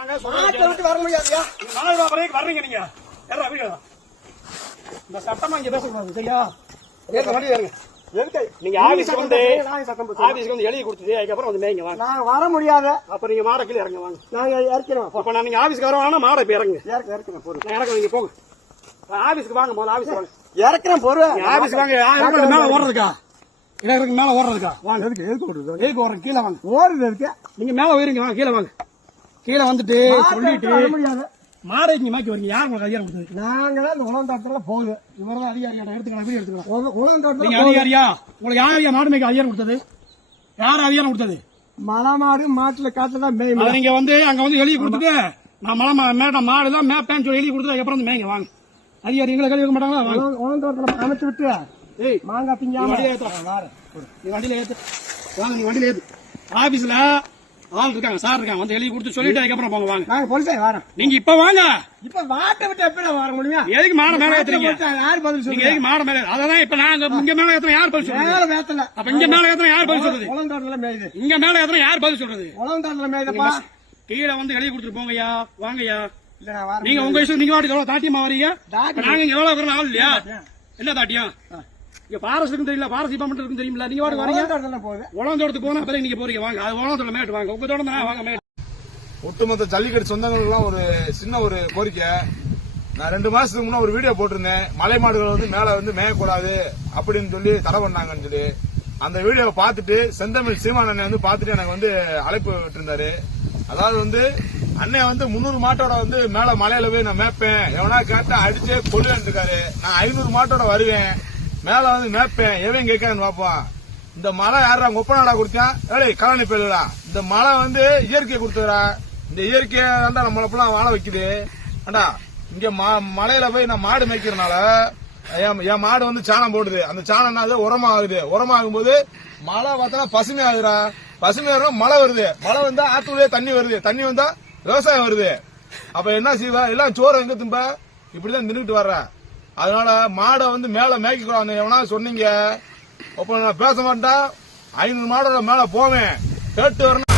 ஆட்டை விட்டு வர முடியாதுயா நீங்க நாலு ரூபா வரைக்கும் வர்றீங்க நீங்க. ஏறா வீடு இந்த சட்டமா இங்க பேசக்கூடாது சரியா? ஏறுங்க வண்டி ஏறுங்க நீங்க ஆபீஸ்க்கு வந்து ஆபீஸ்க்கு வந்து எழுதி கொடுத்துட்டு அதுக்கப்புறம் வந்து மேய்ங்க வாங்க. நான் வர முடியாத. அப்ப நீங்க மாட கீழே இறங்க வாங்க. நாங்க இறக்கிறோம் அப்ப நான் நீங்க ஆபீஸ்க்கு வரவானா மாட இப்ப இறங்க இறக்க இறக்கிறேன் பொருள் இறக்க நீங்க போங்க. ஆபீஸ்க்கு வாங்க முதல்ல ஆபீஸ் வாங்க. இறக்கிறேன் பொருள் ஆபீஸ்க்கு வாங்க ரூபாய் மேல ஓடுறதுக்கா? இறக்குறதுக்கு மேல ஓடுறதுக்கா? வாங்க. எதுக்கு எதுக்கு ஓடுது எதுக்கு ஓடுறேன் கீழே வாங்க. ஓடுது எதுக்கு? நீங்க மேல உயருங்க வாங்க கீழே வாங்க. கீழே வந்துட்டு சொல்லிட்டு மாடை இங்க மாக்கி வரீங்க. யார் உங்களுக்கு அதிகாரம் கொடுத்தது? நாங்க தான் இந்த உலகம் தோட்டத்துல போகுது இவர் தான் அதிகாரி எடுத்துக்கலாம் வீடியோ எடுத்துக்கலாம் உலகம் தோட்டத்துல அதிகாரியா? உங்களுக்கு யார் ஐயா மாடு மேய்க்க அதிகாரம் கொடுத்தது? யார் அதிகாரம் கொடுத்தது? மலை மாடு மாட்டுல காட்டுல தான் நீங்க வந்து அங்க வந்து எழுதி கொடுத்துட்டு நான் மலை மா- மேட்ட மாடு தான் மேப்பேன்னு சொல்லி எழுதி கொடுத்துட்டு அதுக்கப்புறம் வந்து மேய்ங்க வாங்க. அதிகாரி எங்களை கழுவி மாட்டாங்களா? உலகம் தோட்டத்துல அமைச்சு விட்டு. ஏய் மாங்காய் நீ வண்டியில ஏத்து. வாங்க நீ வண்டியில ஏத்து. ஆபீஸ்ல ஆள் இருக்காங்க சார் இருக்காங்க. வந்து எழுதி கொடுத்து சொல்லிட்டு அதுக்கப்புறம் போங்க வாங்க. நாங்க போலீஸா வரோம். நீங்க இப்ப வாங்க. இப்ப வாட்டை விட்டு எப்படி வர முடியுமா? எதுக்கு மாட மேல ஏத்துறீங்க? யாரு பதில் நீங்க சொல்லுங்க எதுக்கு மாட மேல அதான் இப்ப நான் அங்க இங்க மேல ஏத்துறேன் யார் பதில் சொல்றது? மேல வேத்தல அப்ப இங்க மேல ஏத்துறேன் யார் பதில் சொல்றது? உலகம் தோட்டத்துல மேயுது. இங்க மேல ஏத்துறேன் யார் பதில் சொல்றது? உலகம் தோட்டத்துல மேயுதப்பா. கீழே வந்து எழுதி கொடுத்துட்டு போங்கய்யா. வாங்கய்யா. நீங்க உங்க இஷ்டம் நீங்க வாட்டி எவ்வளவு தாட்டியமா வரீங்க? நாங்க இங்க எவ்வளவு ஆள் இல்லையா? என்ன தாட்டியம்? இங்க பாரஸ் தெரியல பாரஸ் டிபார்ட்மெண்ட் இருக்குன்னு நீங்க வாட்டு வரீங்க போகுது தோட்டத்துக்கு போனா பிறகு நீங்க போறீங்க. வாங்க அது மேட்டு வாங்க. உங்க வாங்க மேட்டு. ஒட்டுமொத்த ஜல்லிக்கட்டு சொந்தங்கள்லாம் ஒரு சின்ன ஒரு கோரிக்கை. நான் ரெண்டு மாசத்துக்கு முன்னே ஒரு வீடியோ போட்டிருந்தேன். மலை மாடுகள் வந்து மேல வந்து மேயக்கூடாது அப்படின்னு சொல்லி தடை பண்ணாங்கன்னு சொல்லி. அந்த வீடியோவை பார்த்துட்டு செந்தமிழ் சீமான் வந்து பார்த்துட்டு எனக்கு வந்து அழைப்பு விட்டுருந்தாரு. அதாவது வந்து அண்ணன் வந்து முந்நூறு மாட்டோட வந்து மேல மலையில போய் நான் மேய்ப்பேன். எவனா கேட்டா அடிச்சே கொள்ளுன்னு இருக்காரு. நான் ஐநூறு மாட்டோட வருவேன். மேல வந்து மேய்ப்பேன் எவன் கேட்கான்னு பாப்பான் இந்த மழை யாரா கொப்பனாடா கொடுத்தான் ஏழை கலனி பெயலா இந்த மழை வந்து இயற்கை கொடுத்ததுடா. இந்த இயற்கையை தாண்டா நம்மள வாழ வைக்குது. ஆண்டா இங்க ம- மலையில போய் நான் மாடு மேய்க்கிறனால என் என் மாடு வந்து சாணம் போடுது. அந்த சாணம் என்ன ஆகுது உரமாகுது. உரமாகும் போது மழை பார்த்தா பசுமை ஆகுதுடா. பசுமை ஆகுறா மழை வருது. மழை வந்தா ஆத்துலயே தண்ணி வருது. தண்ணி வந்தா விவசாயம் வருது. அப்ப என்ன செய்வா? எல்லாம் சோறு எங்க திரும்ப இப்படிதான் நின்றுட்டு வர்றேன் அதனால மாடை வந்து மேல மேய்க்க எவனா சொன்னீங்க? அப்ப நான் பேச மாட்டேன் ஐநூறு மாடோட மேல போவேன். கேட்டு வரணும்.